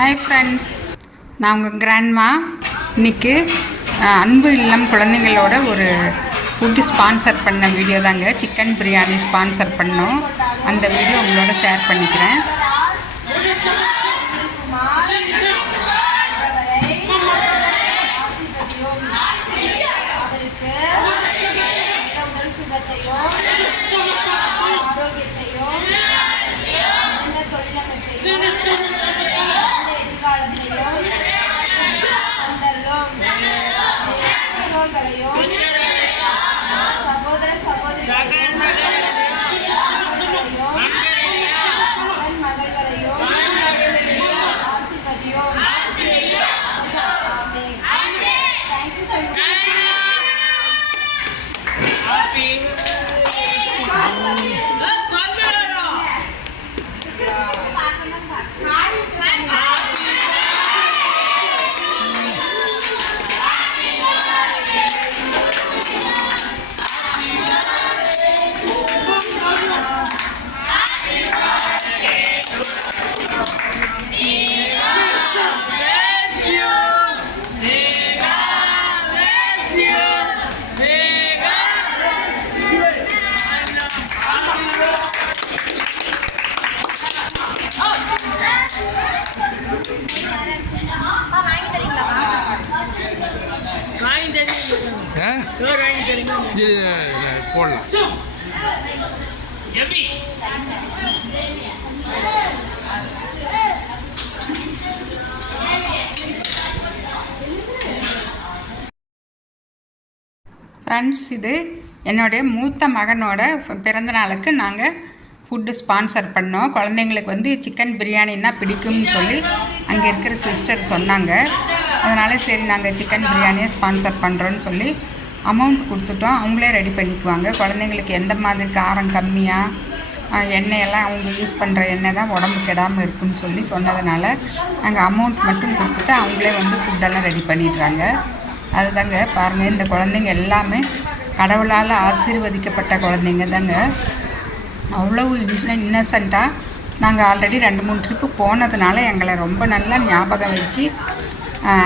Hi friends, நான் உங்கள் grandma. இன்றைக்கி அன்பு இல்லம் குழந்தைங்களோட ஒரு ஃபுட்டு ஸ்பான்சர் பண்ண வீடியோ தாங்க. சிக்கன் பிரியாணி ஸ்பான்சர் பண்ணோம். அந்த வீடியோ உங்களோட ஷேர் பண்ணிக்கிறேன். சகோதர சகோதரிகளையும் மகள்களையும் ஆசீர்வதியும். Thank you so much. போடலாம். ஃப்ரெண்ட்ஸ், இது என்னுடைய மூத்த மகனோட பிறந்த நாளுக்கு நாங்கள் ஃபுட்டு ஸ்பான்சர் பண்ணோம். குழந்தைங்களுக்கு சிக்கன் பிரியாணின்னா பிடிக்கும்னு சொல்லி அங்கே இருக்கிற சிஸ்டர் சொன்னாங்க. அதனால் சரி நாங்கள் சிக்கன் பிரியாணியை ஸ்பான்சர் பண்ணுறோன்னு சொல்லி அமௌண்ட் கொடுத்துட்டோம். அவங்களே ரெடி பண்ணிக்குவாங்க. குழந்தைங்களுக்கு எந்த மாதிரி காரம் கம்மியாக எண்ணெயெல்லாம் அவங்க யூஸ் பண்ணுற எண்ணெய் தான் உடம்பு கெடாமல் இருக்குன்னு சொல்லி சொன்னதுனால நாங்கள் அமௌண்ட் மட்டும் கொடுத்துட்டு அவங்களே ஃபுட்டெல்லாம் ரெடி பண்ணிடுறாங்க. அதுதாங்க பாருங்கள், இந்த குழந்தைங்க எல்லாமே கடவுளால் ஆசீர்வதிக்கப்பட்ட குழந்தைங்க தாங்க. அவ்வளவு இன்னசென்ட்டாக நாங்கள் ஆல்ரெடி 2-3 ட்ரிப்பு போனதுனால எங்களை ரொம்ப நல்லா ஞாபகம் வச்சு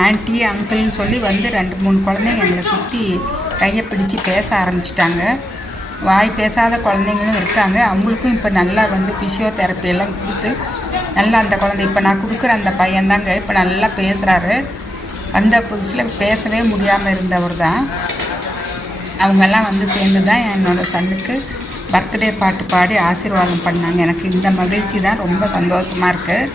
ஆன்ட்டி அங்கிள்னு சொல்லி 2-3 குழந்தைங்க எங்களை சுற்றி கையை பிடிச்சி பேச ஆரம்பிச்சிட்டாங்க. வாய் பேசாத குழந்தைங்களும் இருக்காங்க. அவங்களுக்கும் இப்போ நல்லா ஃபிசியோதெரப்பி எல்லாம் கொடுத்து நல்லா அந்த குழந்தை இப்போ நான் கொடுக்குற அந்த பையன்தாங்க இப்போ நல்லா பேசுகிறாரு. அந்த புதுசில் பேசவே முடியாமல் இருந்தவர் தான். அவங்கெல்லாம் சேர்ந்து தான் என்னோடய சன்னுக்கு பர்த்டே பாட்டு பாடி ஆசீர்வாதம் பண்ணாங்க. எனக்கு இந்த மகிழ்ச்சி தான் ரொம்ப சந்தோஷமாக இருக்குது.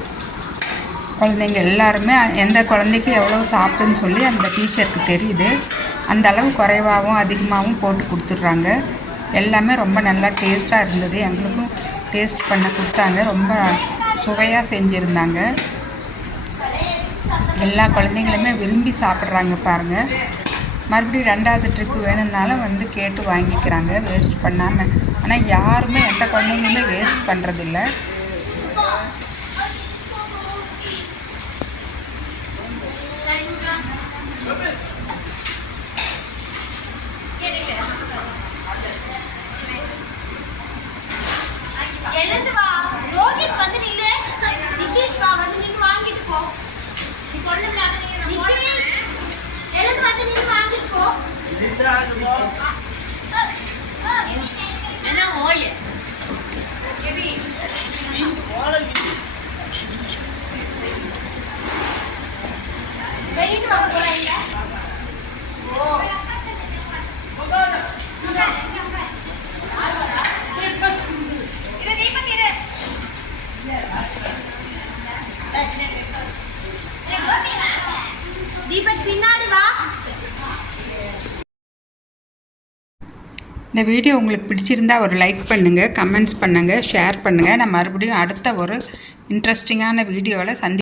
குழந்தைங்க எல்லாருமே எந்த குழந்தைக்கு எவ்வளோ சாப்பிடுன்னு சொல்லி அந்த டீச்சருக்கு தெரியுது. அந்த அளவு குறைவாகவும் அதிகமாகவும் போட்டு கொடுத்துட்றாங்க. எல்லாமே ரொம்ப நல்லா டேஸ்ட்டாக இருந்தது. எங்களுக்கும் டேஸ்ட் பண்ண கொடுத்தாங்க. ரொம்ப சுவையாக செஞ்சுருந்தாங்க. எல்லா குழந்தைங்களுமே விரும்பி சாப்பிட்றாங்க பாருங்கள். மறுபடியும் 2வது ட்ரிப்பு வேணும்னாலும் கேட்டு வாங்கிக்கிறாங்க வேஸ்ட் பண்ணாமல். ஆனால் யாருமே எந்த குழந்தைங்களுமே வேஸ்ட் பண்ணுறதில்ல. இந்த வீடியோ உங்களுக்கு பிடிச்சிருந்தா ஒரு லைக் பண்ணுங்கள், கமெண்ட்ஸ் பண்ணுங்கள், ஷேர் பண்ணுங்கள். நான் மறுபடியும் அடுத்த ஒரு இன்ட்ரெஸ்டிங்கான வீடியோவில்